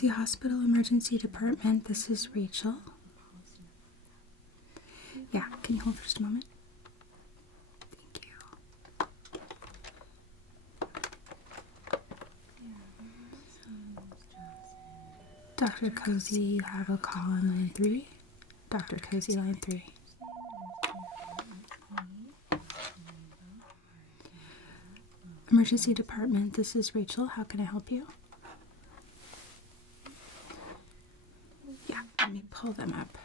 Cozy Hospital Emergency Department, this is Rachel. Yeah, can you hold for just a moment? Thank you. Dr. Cozy, you have a call on line 3. Dr. Cozy, line 3. Emergency Department, this is Rachel. How can I help you? Yeah, let me pull them up.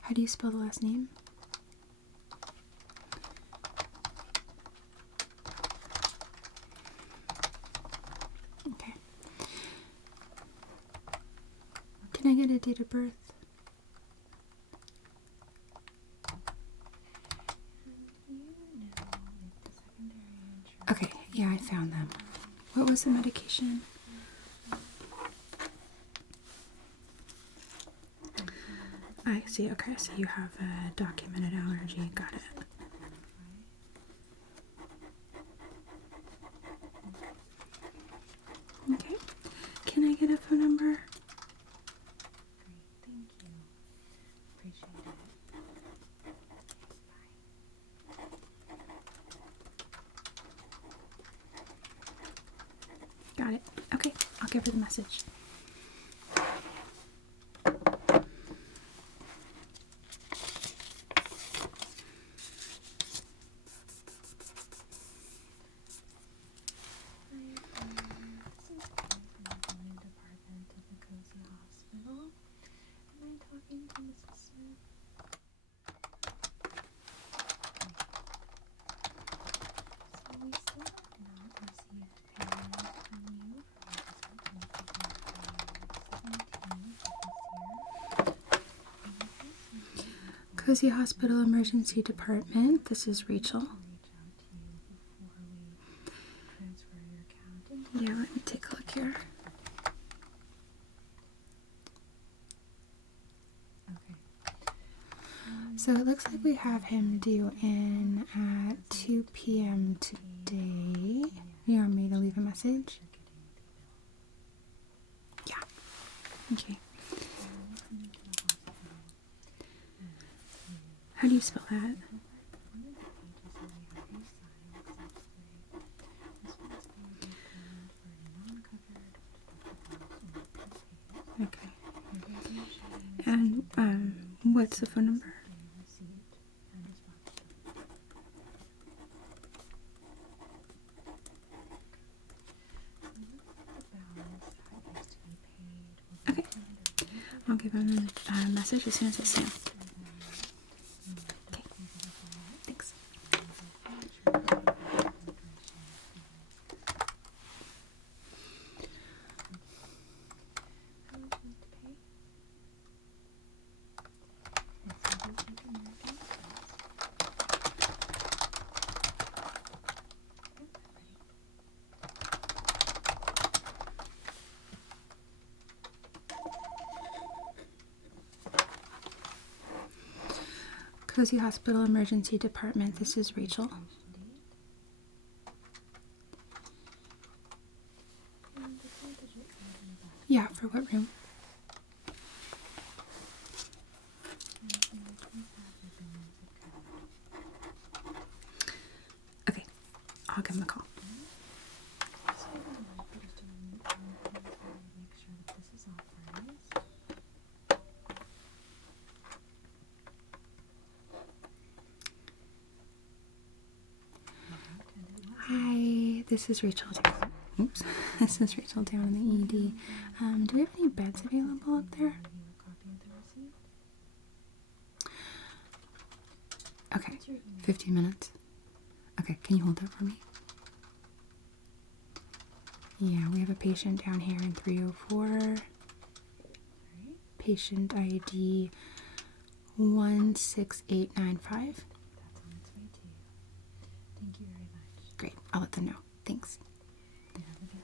How do you spell the last name? Okay. Can I get a date of birth? Okay, yeah, I found them. What was the medication? I see, okay, so you have a documented allergy, got it. Okay, can I get a phone number? Great, thank you. Appreciate it. Bye. Got it. Okay, I'll give her the message. Cozy Hospital Emergency Department, this is Rachel. Yeah, let me take a look here. So it looks like we have him due in at 2 p.m. today. You want me to leave a message? Yeah. Okay. How do you spell that? Okay. And what's the phone number? Okay. I'll give him a message as soon as I see him. Okay. Thanks. Cozy Hospital Emergency Department, this is Rachel. Yeah, for what room? Okay, I'll give him a call. Hi, this is Rachel. Oops, this is Rachel down in the ED. Do we have any beds available up there? Okay, 15 minutes. Okay, can you hold that for me? Yeah, we have a patient down here in 304. Patient ID 16895. That's on its way to you. Thank you very much. Great, I'll let them know. Thanks. Have a good day.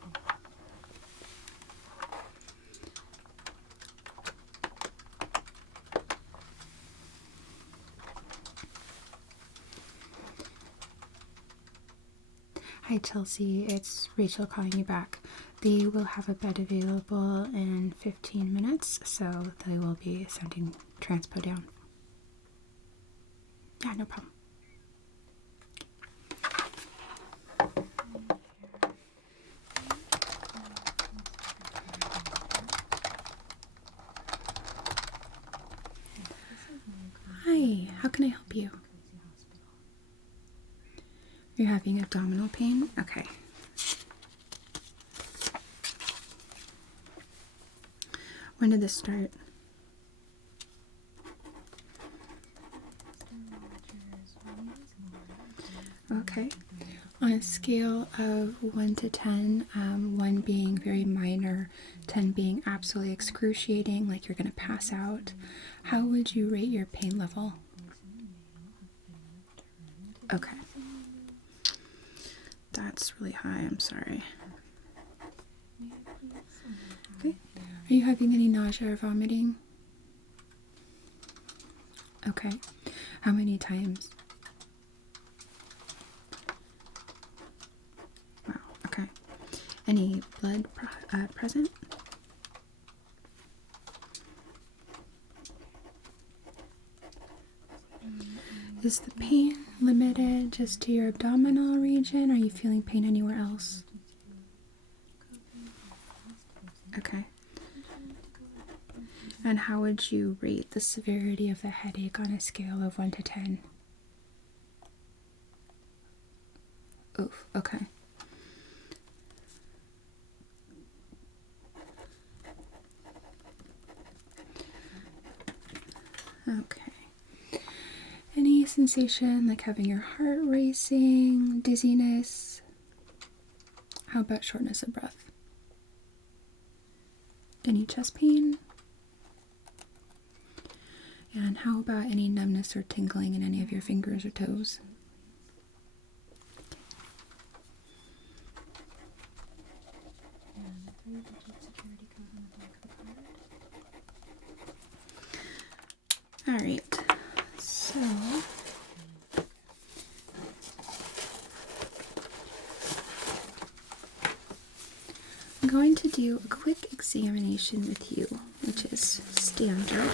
Hi Chelsea, it's Rachel calling you back. They will have a bed available in 15 minutes, so they will be sending transpo down. Yeah, no problem. Hi, how can I help you? You're having abdominal pain? Okay. When did this start? Okay. On a scale of 1 to 10, 1 being very minor, 10 being absolutely excruciating, like you're going to pass out, how would you rate your pain level? Okay. That's really high, I'm sorry. Okay. Are you having any nausea or vomiting? Okay. How many times? Wow, okay. Any blood present? Is the pain limited just to your abdominal region? Are you feeling pain anywhere else? Okay. And how would you rate the severity of the headache on a scale of 1 to 10? Oof, okay. Okay. Any sensation like having your heart racing, dizziness? How about shortness of breath? Any chest pain? And how about any numbness or tingling in any of your fingers or toes? All right, so I'm going to do a quick examination with you, which is standard.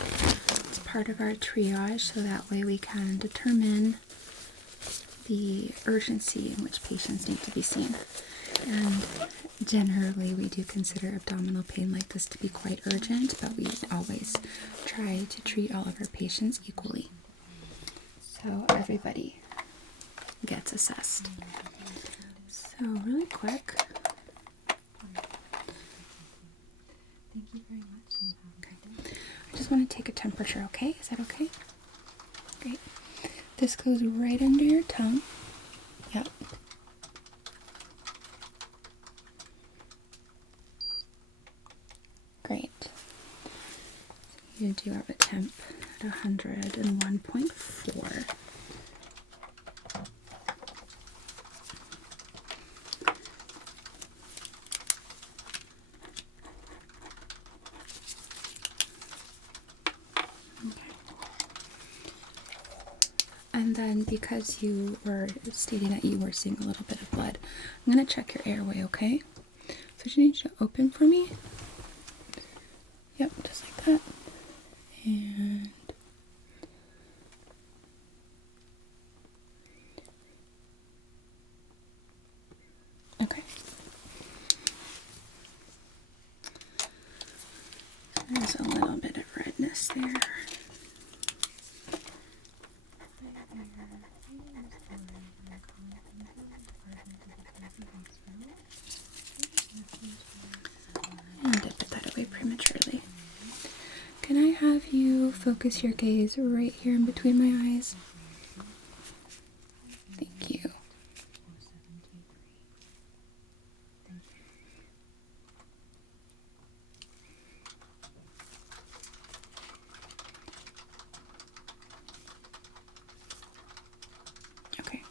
It's part of our triage, so that way we can determine the urgency in which patients need to be seen. And generally we do consider abdominal pain like this to be quite urgent, but we always try to treat all of our patients equally. So everybody gets assessed. So really quick. Thank you very much. Okay. I just want to take a temperature, okay? Is that okay? Great. This goes right under your tongue. Yep. Great. You do have a temp at 101.4. And then because you were stating that you were seeing a little bit of blood, I'm going to check your airway, okay? So you need to open for me. Yep, just like that. And okay. There's a little bit of redness there. And I put that away prematurely. Can I have you focus your gaze right here in between my eyes? Thank you. Okay.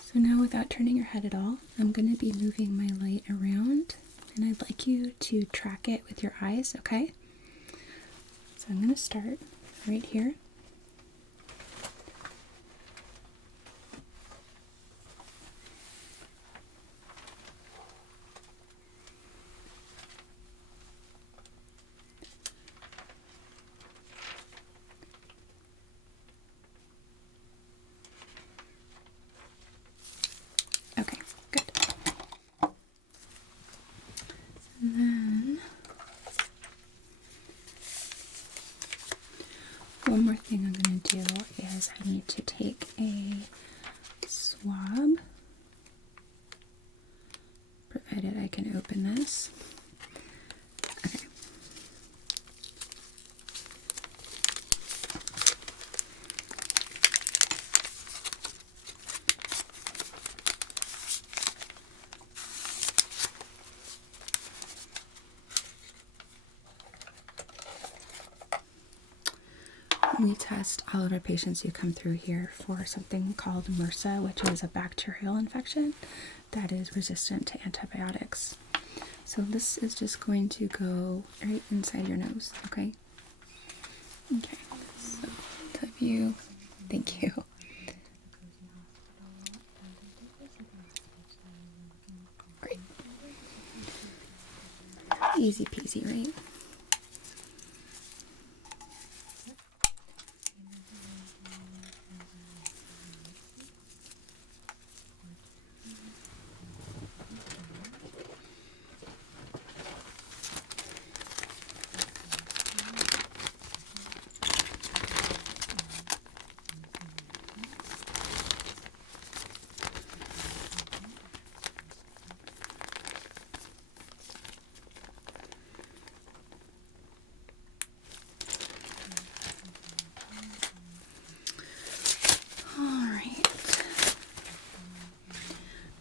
So now without turning your head at all, I'm going to be moving my light around, and I'd like you to track it with your eyes, okay? So I'm going to start right here. one more thing I'm going to do is I need to take a swab, provided I can open this. Okay. We test all of our patients who come through here for something called MRSA, which is a bacterial infection that is resistant to antibiotics. So this is just going to go right inside your nose, okay? Okay, so top view, thank you. Great. Easy peasy, right?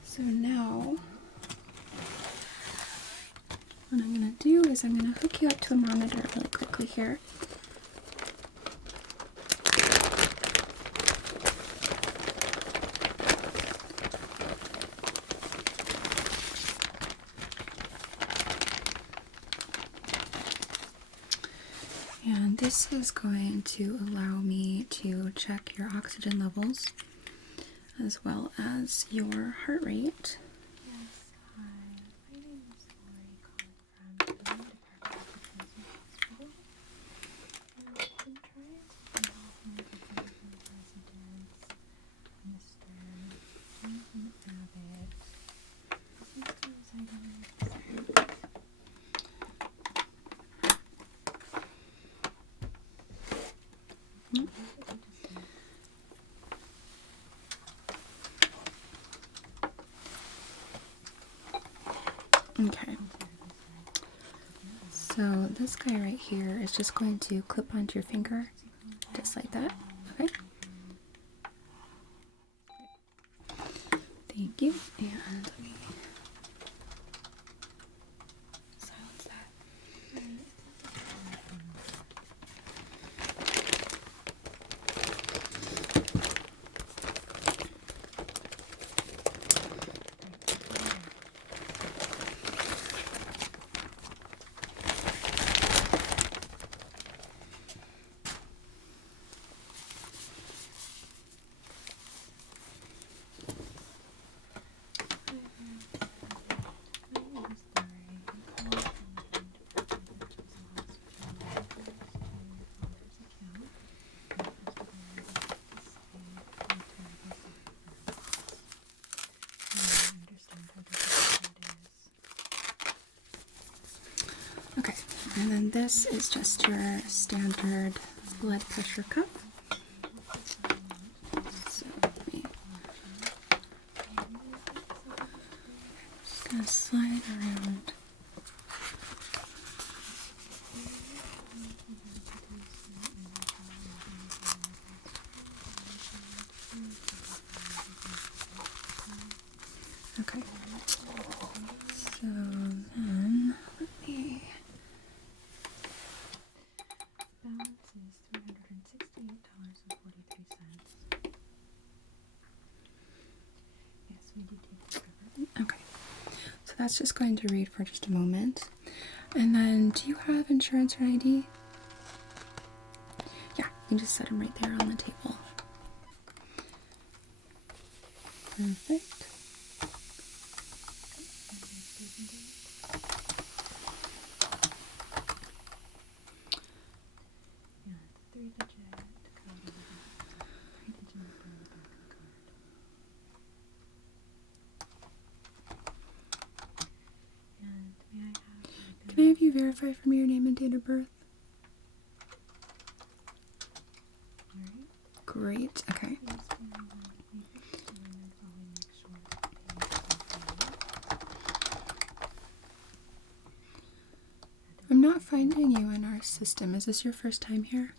So now, what I'm going to do is I'm going to hook you up to a monitor really quickly here. And this is going to allow me to check your oxygen levels as well as your heart rate. Yes, hi. My name is Lori, calling from the Department of Hospital. And I've been trying to involve my different residents, Mr. Jonathan Abbott. He seems to reside in my facility. Okay. So this guy right here is just going to clip onto your finger, just like that. Okay. Thank you. And let me silence that. Okay, and then this is just your standard blood pressure cuff. So let me just gonna slide around. Okay. So then let me Balance is $368.43. Yes, we do take the cover. okay. So that's just going to read for just a moment. And then do you have insurance or ID? Yeah, you can just set them right there on the table. Perfect. Yeah, it's 3-digit code on the back. 3-digit number on the back of the card. And may I have Can I have you verify for me your name and date of birth? Great. Okay. I'm not finding you in our system. Is this your first time here?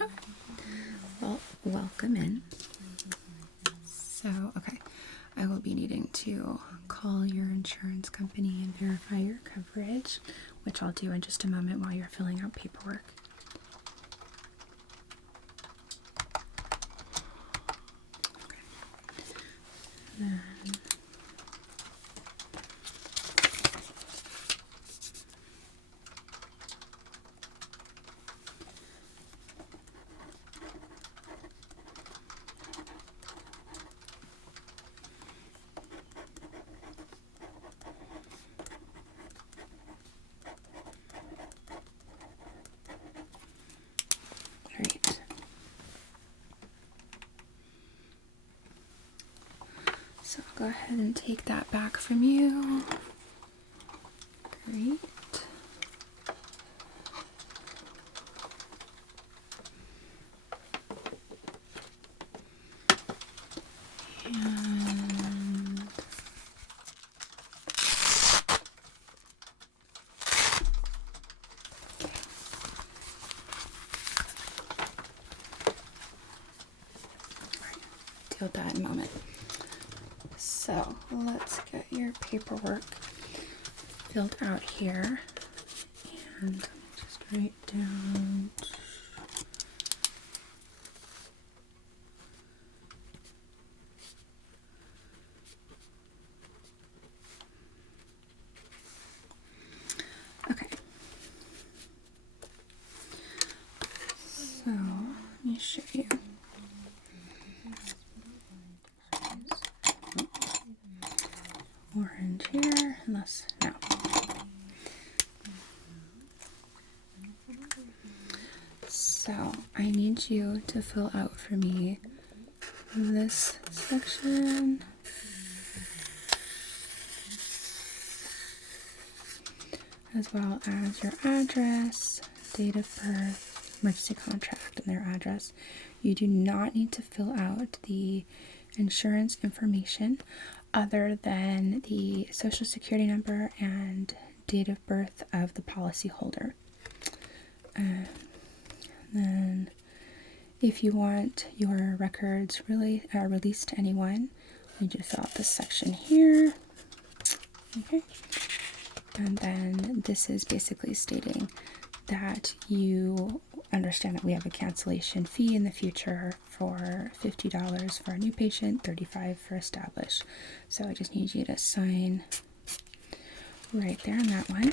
Oh. Well, welcome in. So, okay. I will be needing to call your insurance company and verify your coverage, which I'll do in just a moment while you're filling out paperwork. Okay. Then great. So I'll go ahead and take that back from you. Great. And deal with that in a moment. So let's get your paperwork filled out here, and just write down. Okay. So let me show you. Orange here, unless no. So I need you to fill out for me this section, as well as your address, date of birth, emergency contract, and their address. You do not need to fill out the insurance information other than the social security number and date of birth of the policyholder. Then if you want your records really released to anyone, you need to fill out this section here. Okay. And then this is basically stating that you understand that we have a cancellation fee in the future for $50 for a new patient, $35 for established. So I just need you to sign right there on that one.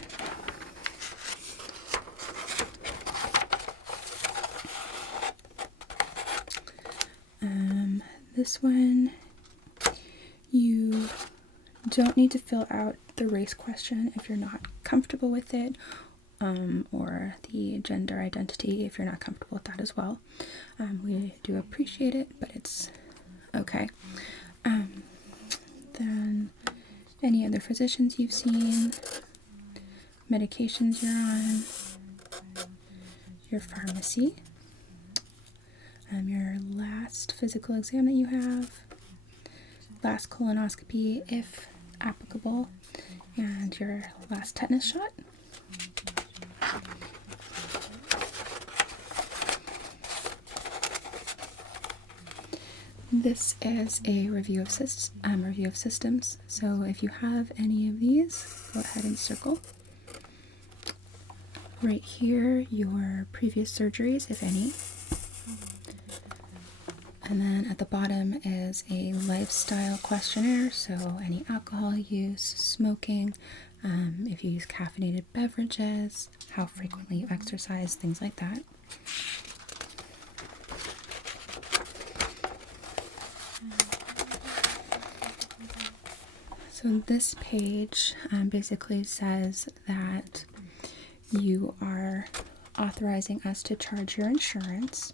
This one, you don't need to fill out the race question if you're not comfortable with it, or the gender identity if you're not comfortable with that as well. We do appreciate it, but it's okay. Then any other physicians you've seen, medications you're on, your pharmacy, your last physical exam that you have, last colonoscopy if applicable, and your last tetanus shot. This is a review of systems. So if you have any of these, go ahead and circle. Right here, your previous surgeries, if any. And then at the bottom is a lifestyle questionnaire, so any alcohol use, smoking, if you use caffeinated beverages, how frequently you exercise, things like that. So this page basically says that you are authorizing us to charge your insurance.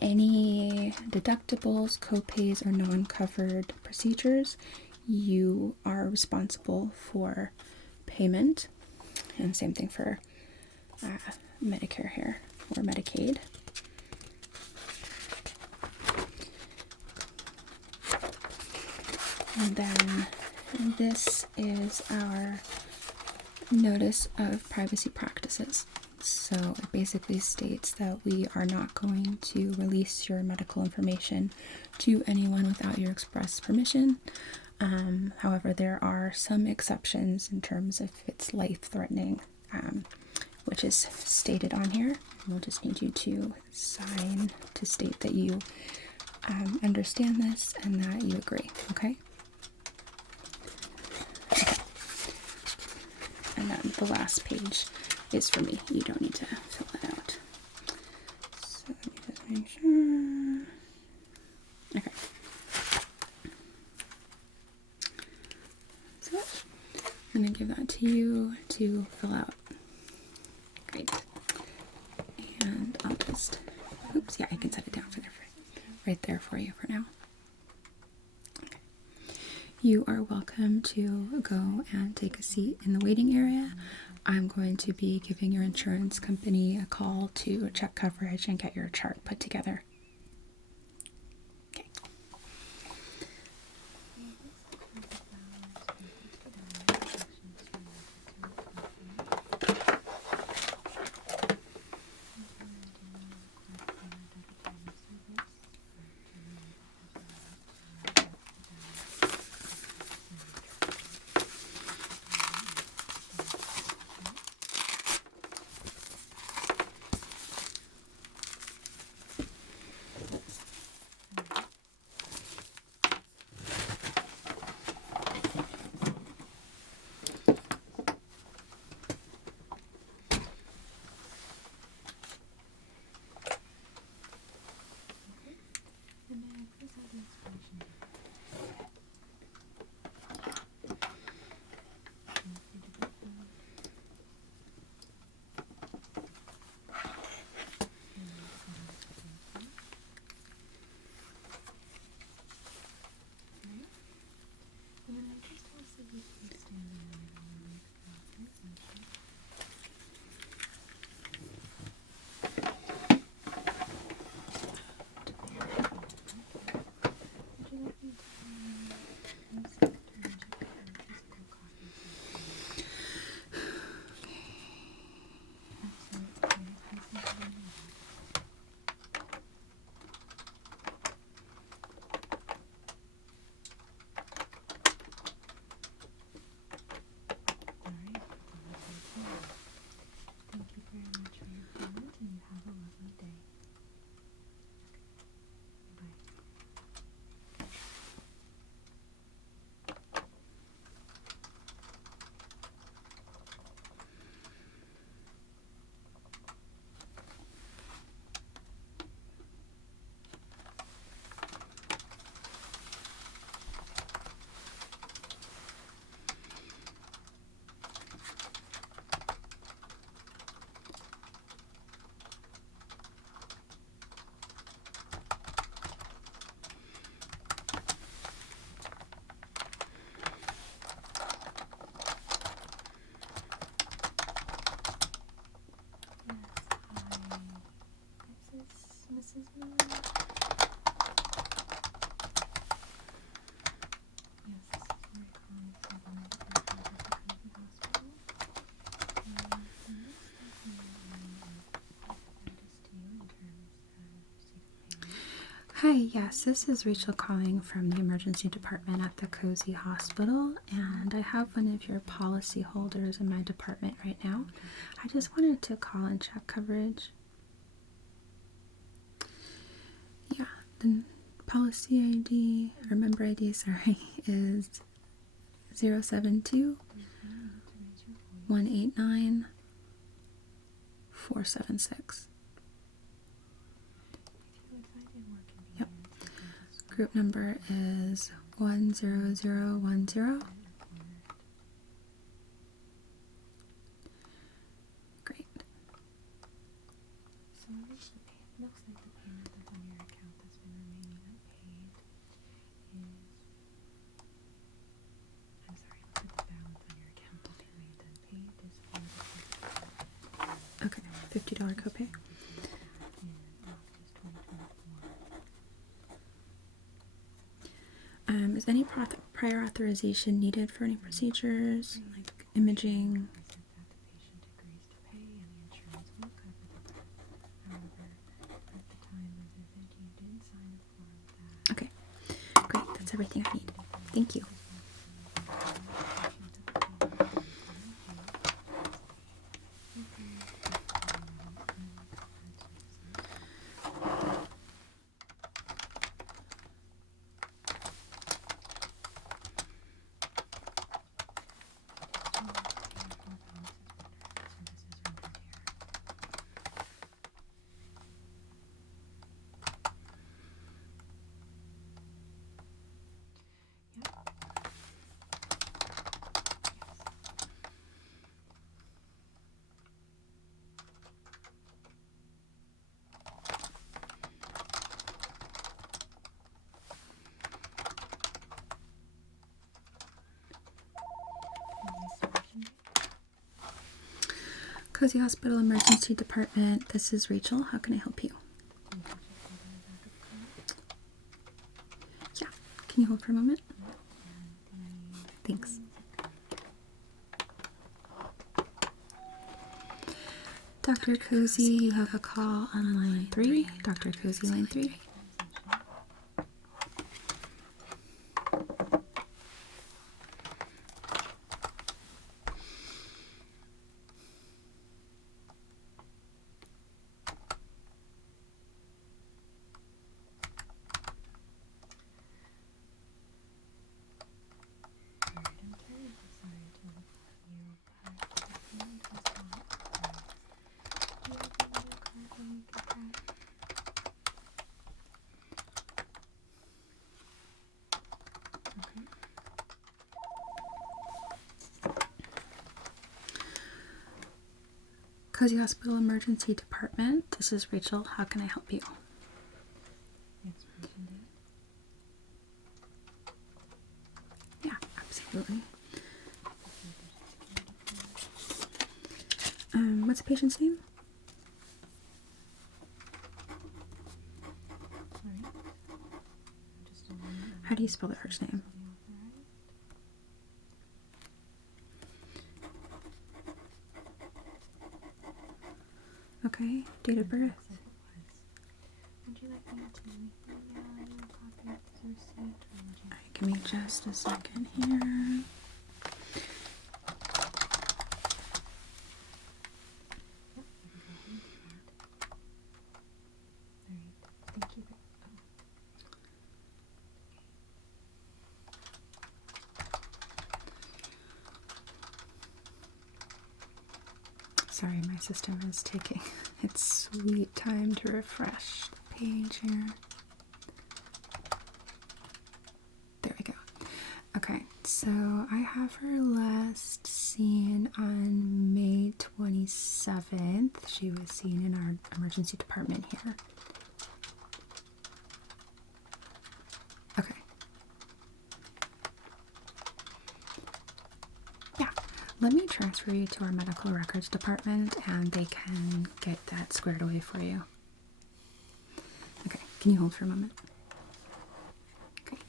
Any deductibles, co-pays, or non-covered procedures, you are responsible for payment. And same thing for Medicare here, or Medicaid. And then this is our notice of privacy practices. So it basically states that we are not going to release your medical information to anyone without your express permission. However, there are some exceptions in terms of if it's life-threatening, which is stated on here. We'll just need you to sign to state that you understand this and that you agree, okay? And then the last page is for me. You don't need to fill that out. So let me just make sure. Okay. So I'm going to give that to you to fill out. Great. And I'll just, oops, yeah, I can set it down for there, right there for you for now. Okay. You are welcome to go and take a seat in the waiting area. I'm going to be giving your insurance company a call to check coverage and get your chart put together. Okay. Mrs. Miller? Yes, this is very common for the hospital. Hi, yes, this is Rachel calling from the emergency department at the Cozy Hospital, and I have one of your policy holders in my department right now. I just wanted to call and check coverage. Yeah, the policy ID, or member ID, sorry, is 072 189 476. Yep. Group number is 10010. Great. So it looks like the payment that's on your account that's been remaining unpaid is, I'm sorry, it looks like the balance on your account that's remained unpaid is Okay, $50 copay. Is any prior authorization needed for any procedures, like imaging? Said that the patient agrees to pay and the insurance will cover the test. However, at the time of the visit, you did sign a form that Okay, great. That's everything I need. Thank you. Cozy Hospital Emergency Department. This is Rachel. How can I help you? Yeah. Can you hold for a moment? Thanks. Dr. Cozy, you have a call on line 3. Dr. Cozy, line 3. Cozy Hospital Emergency Department. This is Rachel. How can I help you? Expiration date. Yeah, absolutely. What's the patient's name? Sorry. How do you spell the first name? Okay, date of birth. Would you like me to email you a copy of this receipt, or would you? Alright, give me just a second here. Yep, I can go ahead and do that. Alright, thank you. Sorry, my system is taking its sweet time to refresh the page here. There we go. Okay, so I have her last seen on May 27th. She was seen in our emergency department here. Okay. Yeah, let me transfer you to our medical records department and they can get that squared away for you. Okay, can you hold for a moment? Great.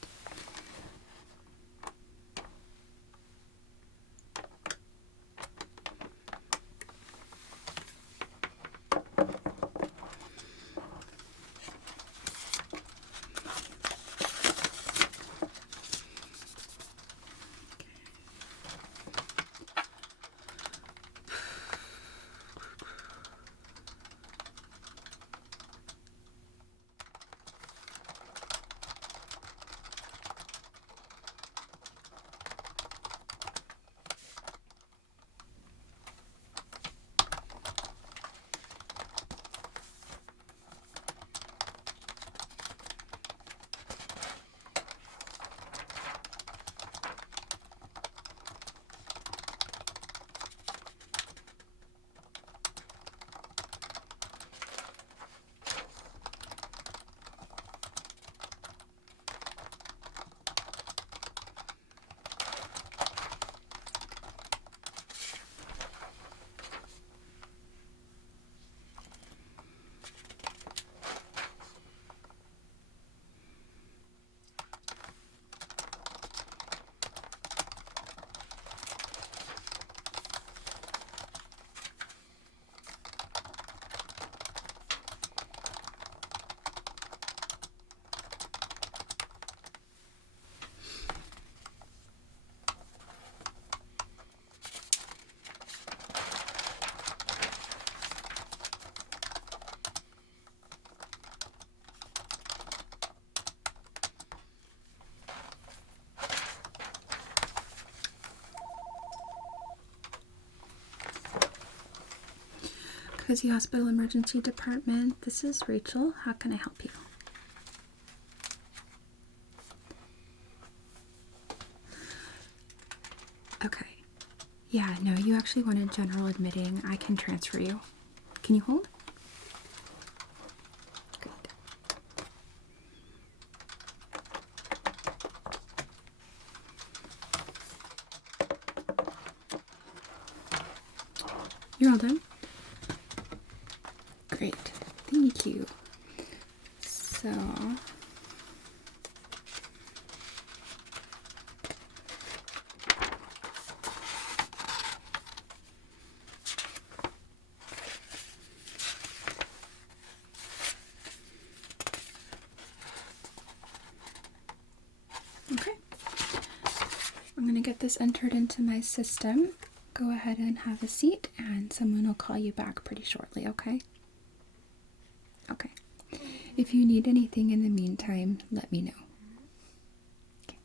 Cozy Hospital Emergency Department. This is Rachel. How can I help you? Okay. Yeah, no, you actually wanted general admitting. I can transfer you. Can you hold? Good. You're all done? Great. Thank you. So... Okay. I'm going to get this entered into my system. Go ahead and have a seat, and someone will call you back pretty shortly, okay? Okay. If you need anything in the meantime, let me know. Okay.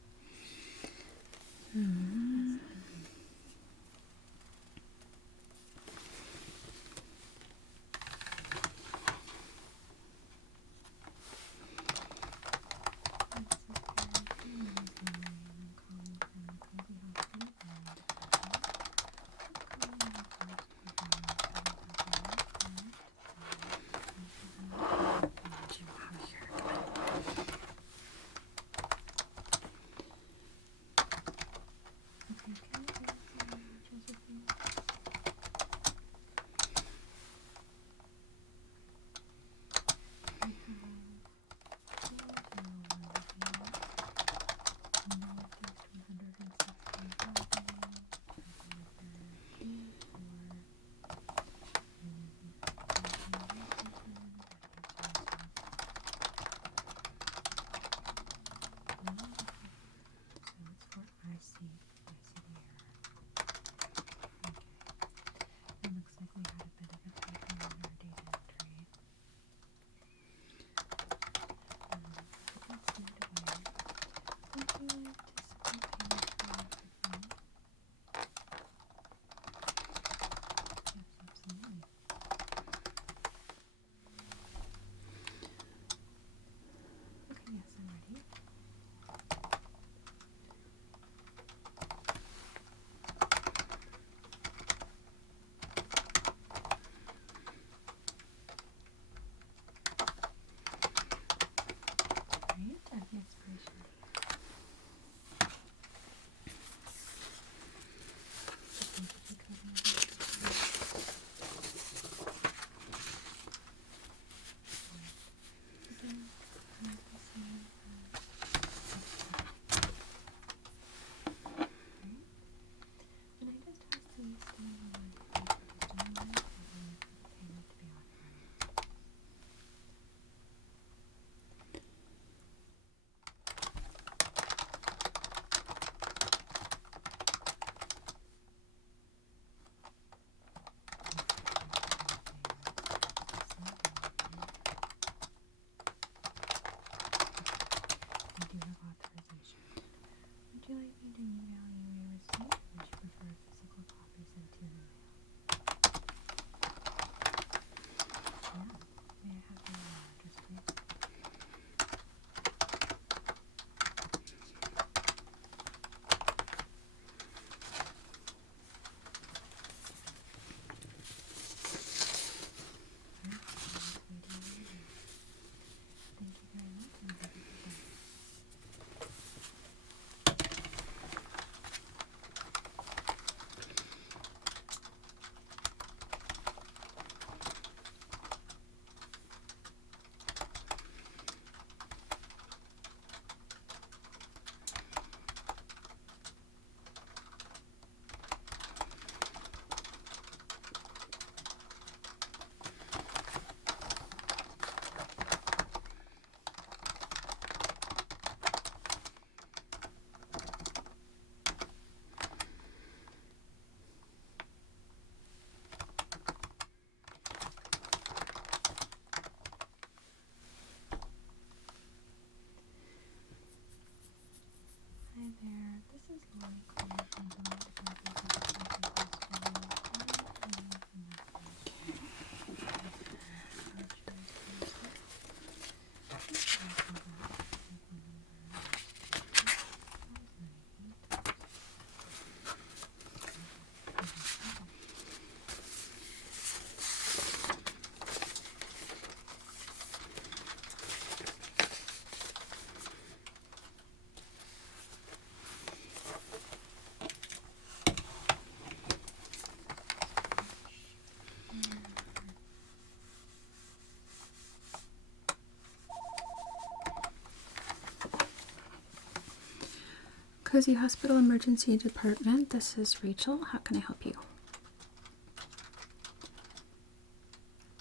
Cozy Hospital Emergency Department. This is Rachel. How can I help you?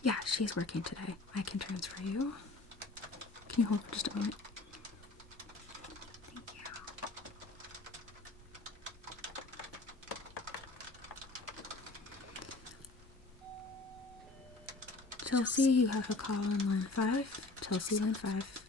Yeah, she's working today. I can transfer you. Can you hold for just a moment? Thank you. Chelsea, you have a call on line 5. Chelsea, line 5.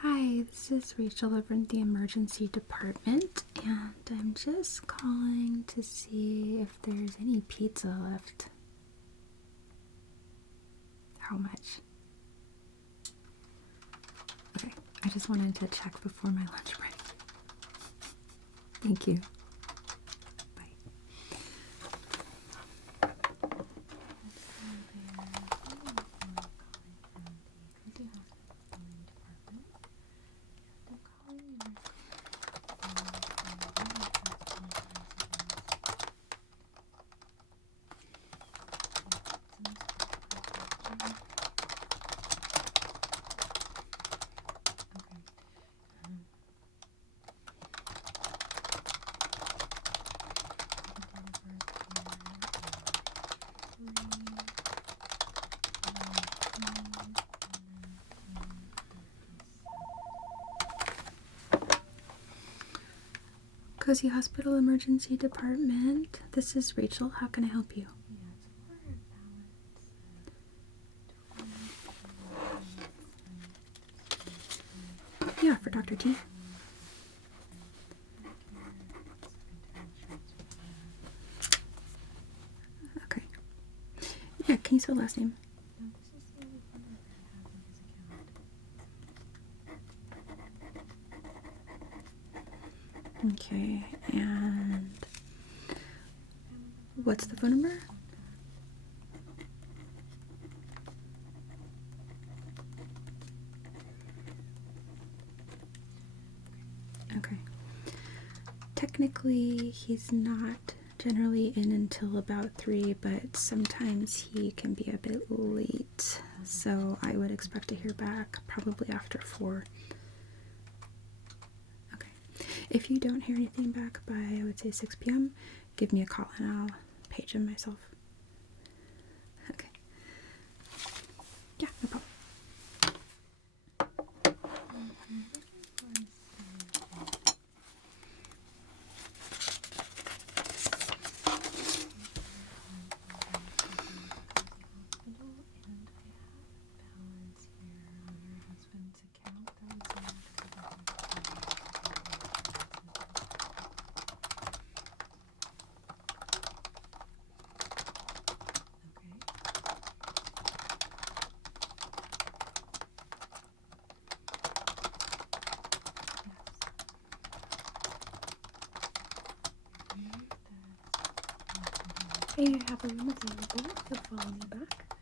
Hi, this is Rachel over in the emergency department, and I'm just calling to see if there's any pizza left. How much? Okay, I just wanted to check before my lunch break. Thank you. Bye. Cozy Hospital Emergency Department. This is Rachel. How can I help you? Yeah, for Dr. T. Okay. Yeah, can you spell last name? Okay, and what's the phone number? Okay. Technically, he's not generally in until about 3, but sometimes he can be a bit late. So I would expect to hear back probably after 4. Okay. If you don't hear anything back by, I would say 6 p.m., give me a call and I'll page him myself. Okay. Yeah, no problem. I have a room available. You'll follow me back.